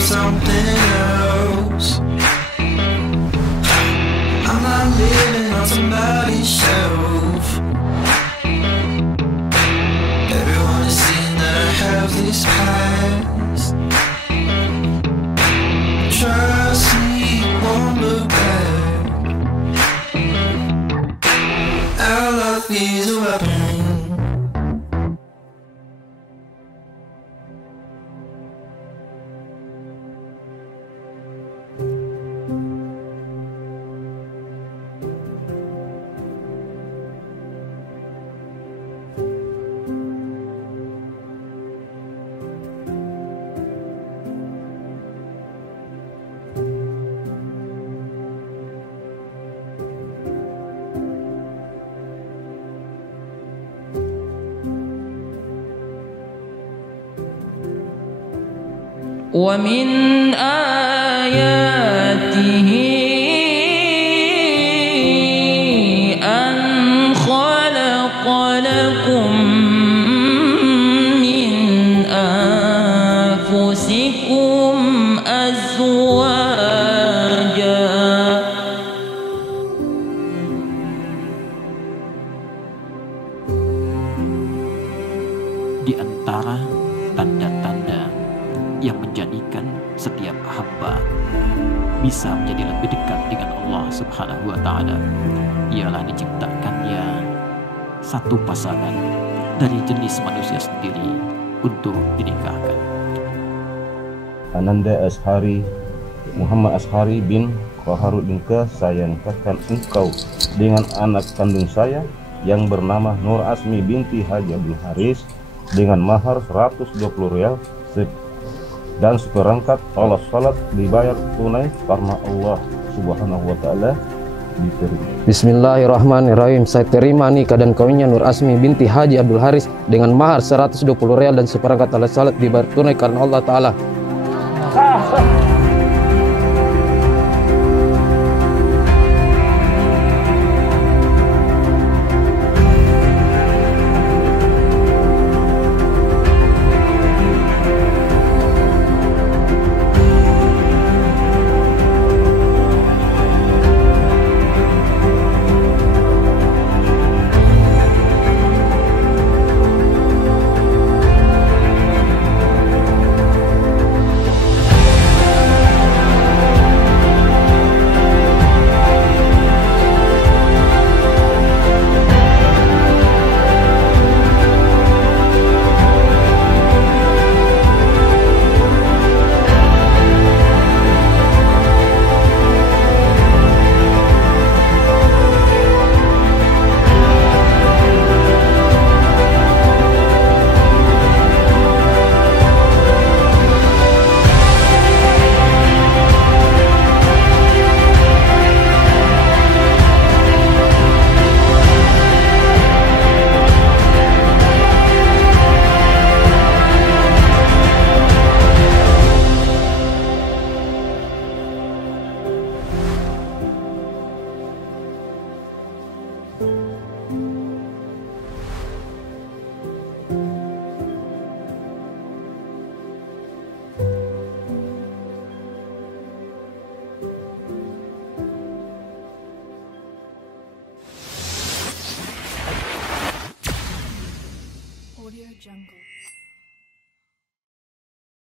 I'm something else. I'm not living on somebody's shelf. Everyone has seen that I have this past. Trust me, won't look back. Our love is a weapon. ومن آياته أن خلق لكم من أنفسكم أزواجا. Di antara tanda-tanda yang menjadikan setiap hamba bisa menjadi lebih dekat dengan Allah Subhanahu wa Ta'ala ialah diciptakannya satu pasangan dari jenis manusia sendiri untuk dinikahkan. Ananda Ashari Muhammad Ashari bin Qaharuddinka, saya nikahkan engkau dengan anak kandung saya yang bernama Nur Asmi binti Haji Abdul Haris dengan mahar 120 rial dan seperangkat alat salat dibayar tunai karena Allah Subhanahu wa Ta'ala diterima. Bismillahirrahmanirrahim. Saya terima nikah dan kawinnya Nur Asmi binti Haji Abdul Haris dengan mahar 120 rial dan seperangkat alat salat dibayar tunai karena Allah Ta'ala.